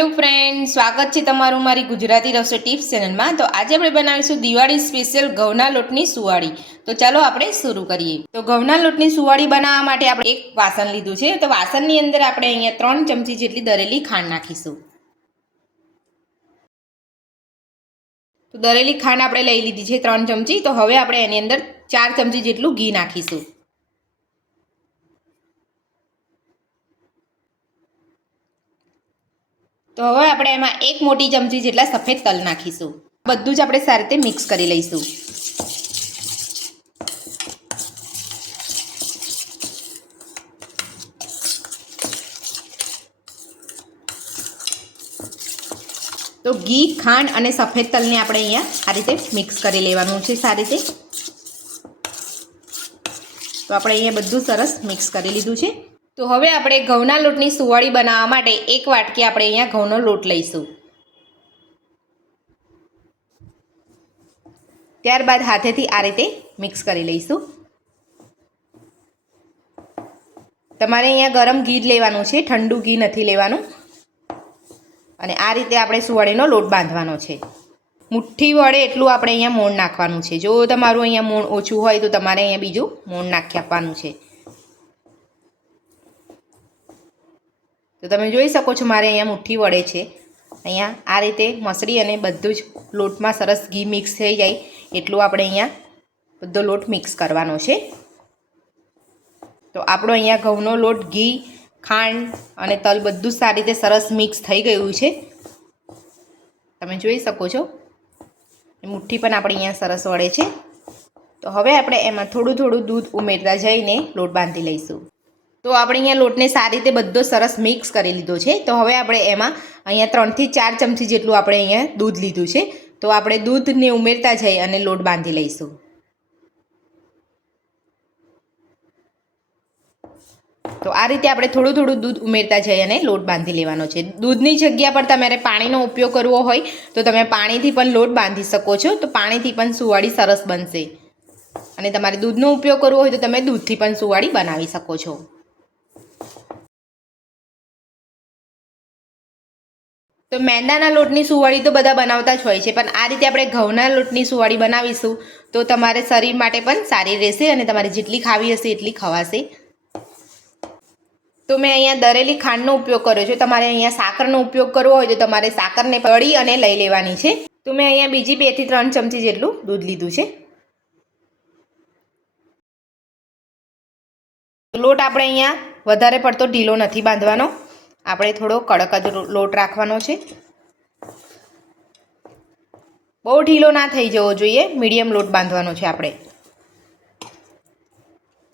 Hello friend સ્વાગત છે તમારું મારી ગુજરાતી રસોઈ ટિપ્સ ચેનલમાં. તો આજે આપણે બનાવીશું દિવાળી સ્પેશિયલ ઘઉંના લોટની સુવાળી. તો ચાલો આપણે શરૂ કરીએ. તો ઘઉંના લોટની સુવાળી બનાવવા માટે આપણે એક વાસણ લીધું છે. તો વાસણની અંદર આપણે અહીંયા ત્રણ ચમચી જેટલી દરેલી ખાંડ નાખીશું. તો દરેલી ખાંડ આપણે લઈ લીધી છે ત્રણ ચમચી. તો હવે આપણે એની અંદર ચાર ચમચી જેટલું ઘી નાખીશું. તો હવે આપણે એમાં એક મોટી ચમચી જેટલા સફેદ તલ નાખીશું. બધું જ આપણે સારી રીતે મિક્સ કરી લઈશું. તો ઘી, ખાંડ અને સફેદ તલને આપણે અહીંયા આ રીતે મિક્સ કરી લેવાનું છે સારી રીતે. તો આપણે અહીંયા બધું સરસ મિક્સ કરી લીધું છે. તો હવે આપણે ઘઉંના લોટની સુવાળી બનાવવા માટે એક વાટકી આપણે અહીંયા ઘઉંનો લોટ લઈશું. ત્યારબાદ હાથેથી આ રીતે મિક્સ કરી લઈશું. તમારે અહીંયા ગરમ ઘી જ લેવાનું છે, ઠંડુ ઘી નથી લેવાનું. અને આ રીતે આપણે સુવાળીનો લોટ બાંધવાનો છે. મુઠ્ઠી વડે એટલું આપણે અહીંયા મોણ નાખવાનું છે. જો તમારું અહીંયા મોણ ઓછું હોય તો તમારે અહીંયા બીજું મોણ નાખી આપવાનું છે. તો તમે જોઈ શકો છો મારે અહીંયા મુઠ્ઠી વડે છે. અહીંયા આ રીતે મસળી અને બધું જ લોટમાં સરસ ઘી મિક્સ થઈ જાય એટલું આપણે અહીંયા બધો લોટ મિક્સ કરવાનો છે. તો આપણો અહીંયા ઘઉંનો લોટ, ઘી, ખાંડ અને તલ બધું સારી રીતે સરસ મિક્સ થઈ ગયું છે. તમે જોઈ શકો છો. મુઠ્ઠી પણ આપણે અહીંયા સરસ વળે છે. તો હવે આપણે એમાં થોડું થોડું દૂધ ઉમેરતા જઈને લોટ બાંધી લઈશું. તો આપણે અહીંયા લોટને સારી રીતે બધો સરસ મિક્સ કરી લીધો છે. તો હવે આપણે એમાં અહીંયા ત્રણથી ચાર ચમચી જેટલું આપણે અહીંયા દૂધ લીધું છે. તો આપણે દૂધને ઉમેરતા જઈ અને લોટ બાંધી લઈશું. તો આ રીતે આપણે થોડું થોડું દૂધ ઉમેરતા જઈ અને લોટ બાંધી લેવાનો છે. દૂધની જગ્યા પર તમારે પાણીનો ઉપયોગ કરવો હોય તો તમે પાણીથી પણ લોટ બાંધી શકો છો. તો પાણીથી પણ સુવાળી સરસ બનશે. અને તમારે દૂધનો ઉપયોગ કરવો હોય તો તમે દૂધથી પણ સુવાળી બનાવી શકો છો. તો મેંદાના લોટની સુવાળી તો બધા બનાવતા જ હોય છે, પણ આ રીતે આપણે ઘઉંના લોટની સુવાળી બનાવીશું તો તમારે શરીર માટે પણ સારી રહેશે અને તમારે જેટલી ખાવી હશે એટલી ખવાશે. તો મેં અહીંયા દરેલી ખાંડનો ઉપયોગ કર્યો છે, તમારે અહીંયા સાકરનો ઉપયોગ કરવો હોય તો તમારે સાકરને પડી અને લઈ લેવાની છે. તો મેં અહીંયા બીજી બેથી ત્રણ ચમચી જેટલું દૂધ લીધું છે. લોટ આપણે અહીંયા વધારે પડતો ઢીલો નથી બાંધવાનો. આપણે થોડો કડક જ લોટ રાખવાનો છે. બહુ ઢીલો ના થઈ જવો જોઈએ, મીડિયમ લોટ બાંધવાનો છે આપણે.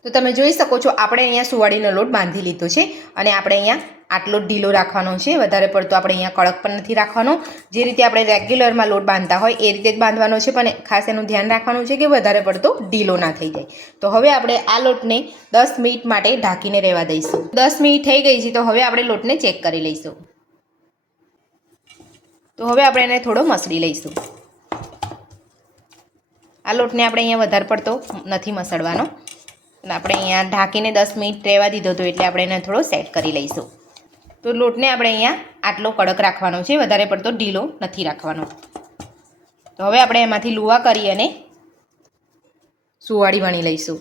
તો તમે જોઈ શકો છો, આપણે અહીંયા સુવાળીનો લોટ બાંધી લીધો છે અને આપણે અહીંયા આટલો ઢીલો રાખવાનો છે, વધારે પડતો આપણે અહીંયા કડક પણ નથી રાખવાનો. જે રીતે આપણે રેગ્યુલરમાં લોટ બાંધતા હોય એ રીતે જ બાંધવાનો છે, પણ ખાસ એનું ધ્યાન રાખવાનું છે કે વધારે પડતો ઢીલો ના થઈ જાય. તો હવે આપણે આ લોટને દસ મિનિટ માટે ઢાંકીને રહેવા દઈશું. દસ મિનિટ થઈ ગઈ છે, તો હવે આપણે લોટને ચેક કરી લઈશું. તો હવે આપણે એને થોડો મસળી લઈશું. આ લોટને આપણે અહીંયા વધારે પડતો નથી મસળવાનો. આપણે અહીંયા ઢાંકીને દસ મિનિટ રહેવા દીધો હતો એટલે આપણે એને થોડો સેટ કરી લઈશું. તો લોટને આપણે અહીંયા આટલો કડક રાખવાનો છે, વધારે પડતો ઢીલો નથી રાખવાનો. તો હવે આપણે એમાંથી લુવા કરી અને સુવાળી વણી લઈશું.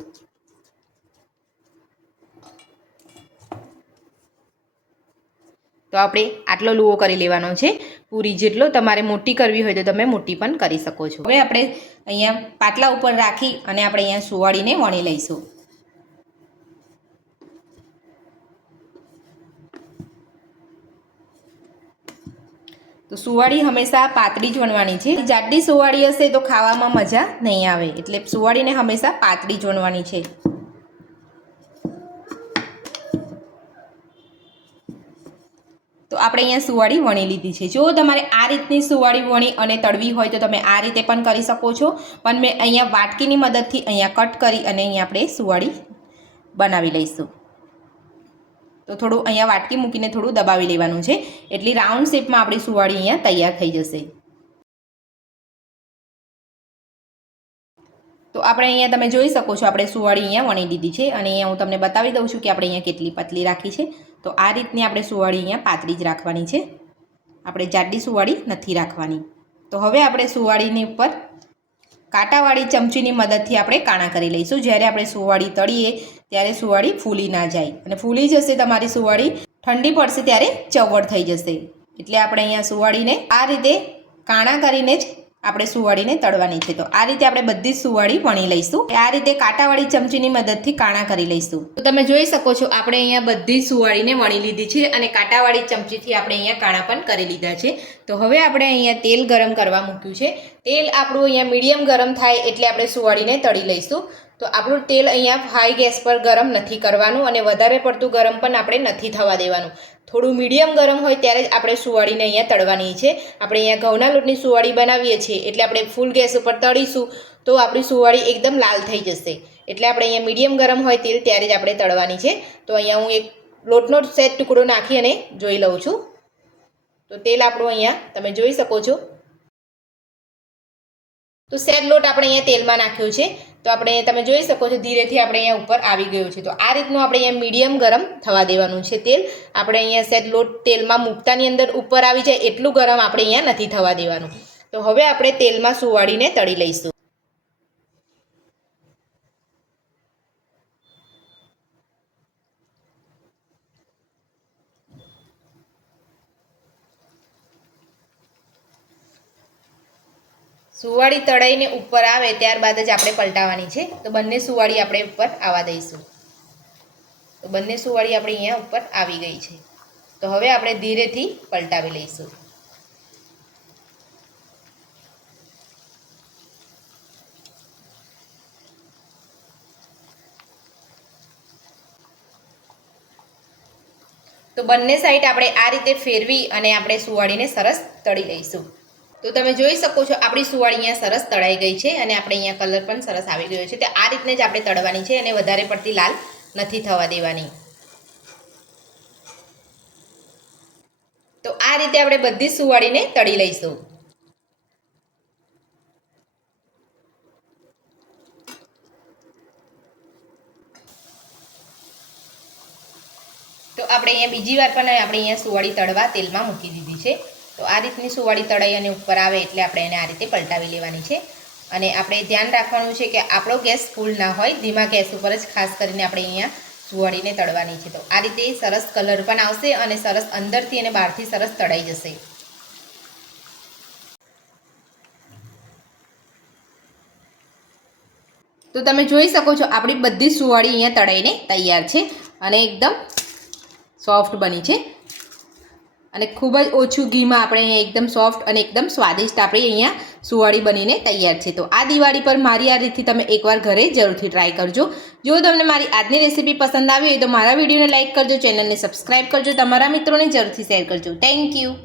તો આપણે આટલો લુવો કરી લેવાનો છે, પૂરી જેટલો તમારે મોટી કરવી હોય તો તમે મોટી પણ કરી શકો છો. હવે આપણે અહીંયા પાટલા ઉપર રાખી અને આપણે અહીંયા સુવાળીને વણી લઈશું. તો સુવાળી હંમેશા પાતળી જ વણવાની છે. જાડી સુવાળી હશે તો ખાવામાં મજા નહીં આવે, એટલે સુવાળીને હંમેશા પાતળી જ વણવાની છે. તો આપણે અહીંયા સુવાળી વણી લીધી છે. જો તમારે આ રીતની સુવાળી વણી અને તળવી હોય તો તમે આ રીતે પણ કરી શકો છો. પણ મેં અહીંયા વાટકીની મદદથી અહીંયા કટ કરી અને અહીંયા આપણે સુવાળી બનાવી લઈશું. તો થોડું અહીંયા વાટકી મૂકીને થોડું દબાવી લેવાનું છે. એટલી રાઉન્ડ શેપમાં આપણી સુવાળી અહીંયા તૈયાર થઈ જશે. તો આપણે અહીંયા તમે જોઈ શકો છો, આપણે સુવાળી અહીંયા વણી દીધી છે. અને અહીંયા હું તમને બતાવી દઉં છું કે આપણે અહીંયા કેટલી પતલી રાખી છે. તો આ રીતની આપણે સુવાળી અહીંયા પાતળી જ રાખવાની છે. આપણે જાડી સુવાળી નથી રાખવાની. તો હવે આપણે સુવાળીની ઉપર કાંટાવાળી ચમચીની મદદથી આપણે કાણા કરી લઈશું. જ્યારે આપણે સુવાળી તળીએ, ત્યારે સુવાળી ફૂલી ના જાય. અને ફૂલી જશે તમારી સુવાળી, ઠંડી પડશે ત્યારે ચવડ થઈ જશે. એટલે આપણે અહીંયા સુવાળીને આ રીતે કાણા કરીને જ આપણે સુવાળીને તળવાની છે. તો આ રીતે આપણે બધી જ સુવાળી વણી લઈશું. આ રીતે કાંટાવાળી ચમચીની મદદથી કાણા કરી લઈશું. તો તમે જોઈ શકો છો, આપણે અહીંયા બધી સુવાળીને વણી લીધી છે અને કાંટાવાળી ચમચીથી આપણે અહીંયા કાણા પણ કરી લીધા છે. તો હવે આપણે અહીંયા તેલ ગરમ કરવા મૂક્યું છે. તેલ આપણું અહીંયા મીડિયમ ગરમ થાય એટલે આપણે સુવાળીને તળી લઈશું. તો આપણું તેલ અહીંયા હાઈ ગેસ પર ગરમ નથી કરવાનું અને વધારે પડતું ગરમ પણ આપણે નથી થવા દેવાનું. થોડું મીડિયમ ગરમ હોય ત્યારે જ આપણે સુવાળીને અહીંયા તળવાની છે. આપણે અહીંયા ઘઉંના લોટની સુવાળી બનાવીએ છીએ એટલે આપણે ફૂલ ગેસ ઉપર તળીશું તો આપણી સુવાળી એકદમ લાલ થઈ જશે. એટલે આપણે અહીંયા મીડિયમ ગરમ હોય તેલ ત્યારે જ આપણે તળવાની છે. તો અહીંયા હું એક લોટનો સેટ ટુકડો નાખી અને જોઈ લઉં છું. તો તેલ આપણું અહીંયા તમે જોઈ શકો છો. તો સેટ લોટ આપણે અહીંયા તેલમાં નાખ્યો છે. તો આપણે તમે જોઈ શકો છો ધીરેથી આપણે અહીંયા ઉપર આવી ગયું છે. તો આ રીતનું આપણે અહીંયા મીડિયમ ગરમ થવા દેવાનું છે તેલ. આપણે અહીંયા સેટ લોટ તેલમાં મૂકતાની અંદર ઉપર આવી જાય એટલું ગરમ આપણે અહીંયા નથી થવા દેવાનું. તો હવે આપણે તેલમાં સુવાળીને તળી લઈશું. સુવાળી તળાઈને ઉપર આવે ત્યારબાદ જ આપણે પલટાવવાની છે. તો બંને સુવાળી આપણે ઉપર આવવા દઈશું. તો બંને સુવાળી આપણે અહીંયા ઉપર આવી ગઈ છે. તો હવે આપણે ધીરેથી પલટાવી લઈશું. તો બંને સાઈડ આપણે આ રીતે ફેરવી અને આપણે સુવાળીને સરસ તળી લઈશું. તો તમે જોઈ શકો છો, આપણી સુવાળી અહીંયા સરસ તળાઈ ગઈ છે અને આપણે અહીંયા કલર પણ સરસ આવી ગયો છે. તો આ રીતને જ આપણે તળવાની છે અને વધારે પડતી લાલ નથી થવા દેવાની. તો આ રીતે આપણે બધી સુવાળીને તળી લઈશું. તો આપણે અહીંયા બીજી વાર પણ આપણે અહીંયા સુવાળી તળવા તેલમાં મૂકી દીધી છે. તો આ રીતની સુવાળી તળાઈ અને ઉપર આવે એટલે આપણે એને આ રીતે પલટાવી લેવાની છે. અને આપણે ધ્યાન રાખવાનું છે કે આપણો ગેસ ફૂલ ના હોય, ધીમા ગેસ ઉપર જ ખાસ કરીને આપણે અહીંયા સુવાળીને તળવાની છે. તો આ રીતે સરસ કલર પણ આવશે અને સરસ અંદરથી અને બહારથી સરસ તળાઈ જશે. તો તમે જોઈ શકો છો આપણી બધી સુવાળી અહીંયા તળાઈને તૈયાર છે અને એકદમ સોફ્ટ બની છે. અને ખૂબ જ ઓછું ઘીમાં આપણે અહીંયા એકદમ સોફ્ટ અને એકદમ સ્વાદિષ્ટ આપણી અહીંયા સુવાળી બનીને તૈયાર છે. તો આ દિવાળી પર મારી આ રીતથી તમે એકવાર ઘરે જરૂરથી ટ્રાય કરજો. જો તમને મારી આજની રેસીપી પસંદ આવી હોય તો મારા વિડીયોને લાઇક કરજો ચેનલને સબસ્ક્રાઈબ કરજો, તમારા મિત્રોને જરૂરથી શેર કરજો. Thank you